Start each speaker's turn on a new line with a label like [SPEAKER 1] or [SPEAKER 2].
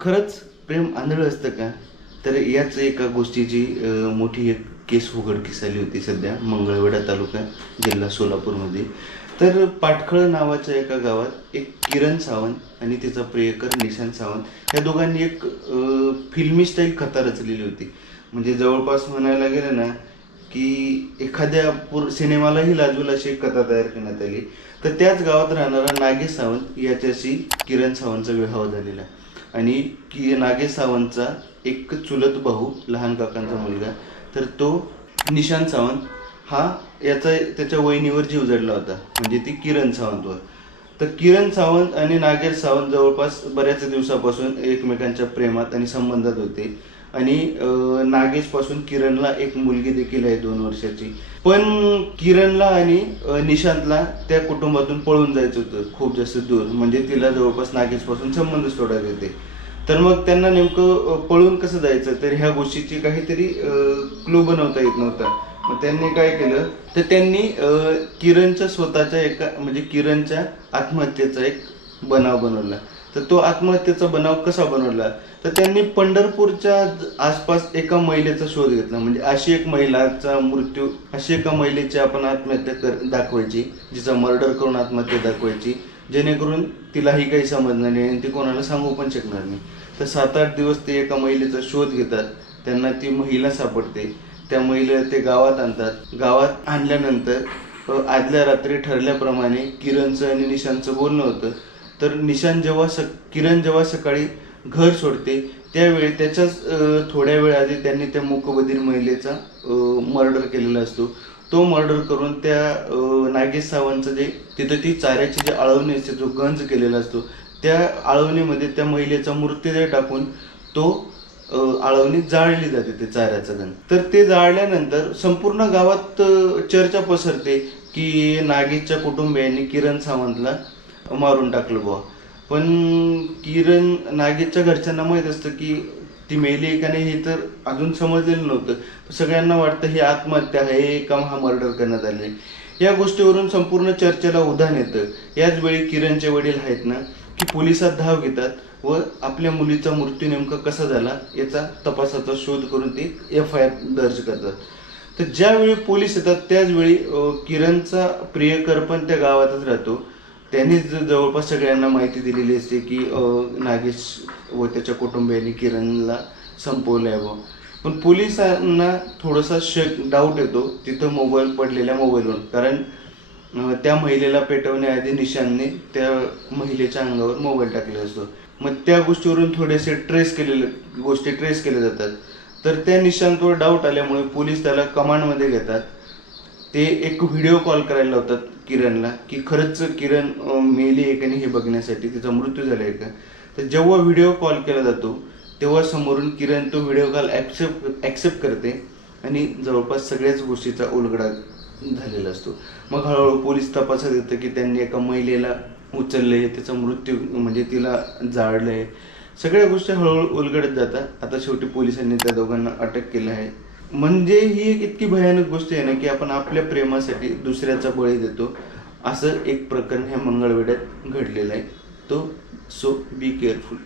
[SPEAKER 1] खरंच प्रेम आंधळं असतं का? तर याच एका गोष्टीची मोठी एक केस उघडकीस आली होती सध्या मंगळवेढा तालुका जिल्हा सोलापूरमध्ये. तर पाटखळ नावाच्या एका गावात एक किरण सावंत आणि तिचा प्रियकर निशांत सावंत या दोघांनी एक फिल्मी स्टाईल कथा रचलेली होती. म्हणजे जवळपास म्हणायला गेलं ना की एखाद्या पूर सिनेमालाही लाजवेल अशी एक कथा तयार करण्यात आली. तर त्याच गावात राहणारा नागेश सावंत याच्याशी किरण सावंतचा विवाह झालेला. आणि की नागेश सावंतचा एक चुलत भाऊ लहान काकांचा मुलगा तर तो निशांत सावंत हा याचा त्याच्या वहिनीवर जीव जडला होता. म्हणजे ती किरण सावंतवर. तर किरण सावंत आणि नागेश सावंत जवळपास बऱ्याच दिवसापासून एकमेकांच्या प्रेमात आणि संबंधात होते. आणि नागेशपासून किरणला एक मुलगी देखील आहे दोन वर्षाची. पण किरणला आणि निशांतला त्या कुटुंबातून पळून जायचं होतं खूप जास्त दूर. म्हणजे तिला जवळपास नागेशपासून संबंध सोडायचे होते तर मग त्यांना नेमकं पळून कसं जायचं? तर ह्या गोष्टीची काहीतरी क्लू बनवता येत नव्हता. मग त्यांनी काय केलं? तर त्यांनी किरणच्या स्वतःच्या एका म्हणजे किरणच्या आत्महत्येचा एक बनाव बनवला. तर तो आत्महत्येचा बनाव कसा बनवला? तर त्यांनी पंढरपूरच्या आसपास एका महिलेचा शोध घेतला. म्हणजे अशी एक महिलाचा मृत्यू अशी एका महिलेची आपण आत्महत्या कर दाखवायची जिचा मर्डर करून आत्महत्या दाखवायची जेणेकरून तिलाही काही समजणार नाही आणि ती कोणाला सांगू पण शकणार नाही. तर सात आठ दिवस ते एका महिलेचा शोध घेतात. त्यांना ती महिला सापडते. त्या महिला ते गावात आणतात. गावात आणल्यानंतर आदल्या रात्री ठरल्याप्रमाणे किरणचं आणि निशांचं बोलणं होतं. तर निशान जेव्हा स किरण जेव्हा सकाळी घर सोडते त्यावेळी त्याच्याच थोड्या वेळ आधी त्यांनी त्या मूकबधीर महिलेचा मर्डर केलेला असतो. तो मर्डर करून त्या नागेश सावंतचं जे तिथं ती चाऱ्याची जी आळवणी असते जो गंज केलेला असतो त्या आळवणीमध्ये त्या महिलेचा मृत्यूदय टाकून तो आळवणी जाळली जाते ते चाऱ्याचं गण तर ते जाळल्यानंतर संपूर्ण गावात चर्चा पसरते की नागेशच्या कुटुंबियांनी किरण सावंतला मारून टाकलं बुवा. पण किरण नागेशच्या घरच्यांना माहीत असतं की ती मेली का नाही हे तर अजून समजलेलं नव्हतं. सगळ्यांना वाटतं ही आत्महत्या आहे का हा मर्डर करण्यात आले या गोष्टीवरून संपूर्ण चर्चेला उधाण येतं. याच वेळी किरणचे वडील आहेत ना की पोलिसात धाव घेतात व आपल्या मुलीचा मृत्यू नेमका कसा झाला याचा तपासाचा शोध करून ते एफ आय आर दर्ज करतात. तर ज्यावेळी पोलीस येतात त्याचवेळी किरणचा प्रियकर पण त्या गावातच राहतो. त्यांनीच जवळपास सगळ्यांना माहिती दिलेली असते की नागेश व त्याच्या कुटुंबियांनी किरणला संपवलं आहे व पण पोलिसांना थोडासा शक डाऊट येतो तिथं मोबाईल पडलेल्या मोबाईलवरून कारण त्या महिलेला पेटवण्याआधी निशांनी त्या महिलेच्या अंगावर मोबाईल टाकलेला असतो. मग त्या गोष्टीवरून थोडेसे ट्रेस केलेले गोष्टी ट्रेस केल्या जातात. तर त्या निशांतवर डाऊट आल्यामुळे पोलीस त्याला कमांडमध्ये घेतात. ते एक व्हिडिओ कॉल करायला लावतात किरणला की खरंच किरण मेली आहे का नाही हे बघण्यासाठी तिचा मृत्यू झाला आहे का? तर जेव्हा व्हिडिओ कॉल केला जातो तेव्हा समोरून किरण तो व्हिडिओ कॉल ॲक्सेप्ट ॲक्सेप्ट करते आणि जवळपास सगळ्याच गोष्टीचा उलगडा झालेला असतो. मग हळूहळू पोलीस तपासात येतं की त्यांनी एका महिलेला उचललं आहे तिचा मृत्यू म्हणजे तिला जाळलं आहे सगळ्या गोष्टी हळूहळू उलगडत जातात. आता शेवटी पोलिसांनी त्या दोघांना अटक केलं आहे. म्हणजे ही एक इतकी भयानक गोष्ट आहे ना की आपण आपल्या प्रेमासाठी दुसऱ्याचा बळी देतो. असं एक प्रकरण ह्या मंगळवेड्यात घडलेलं आहे. तो सो बी केअरफुल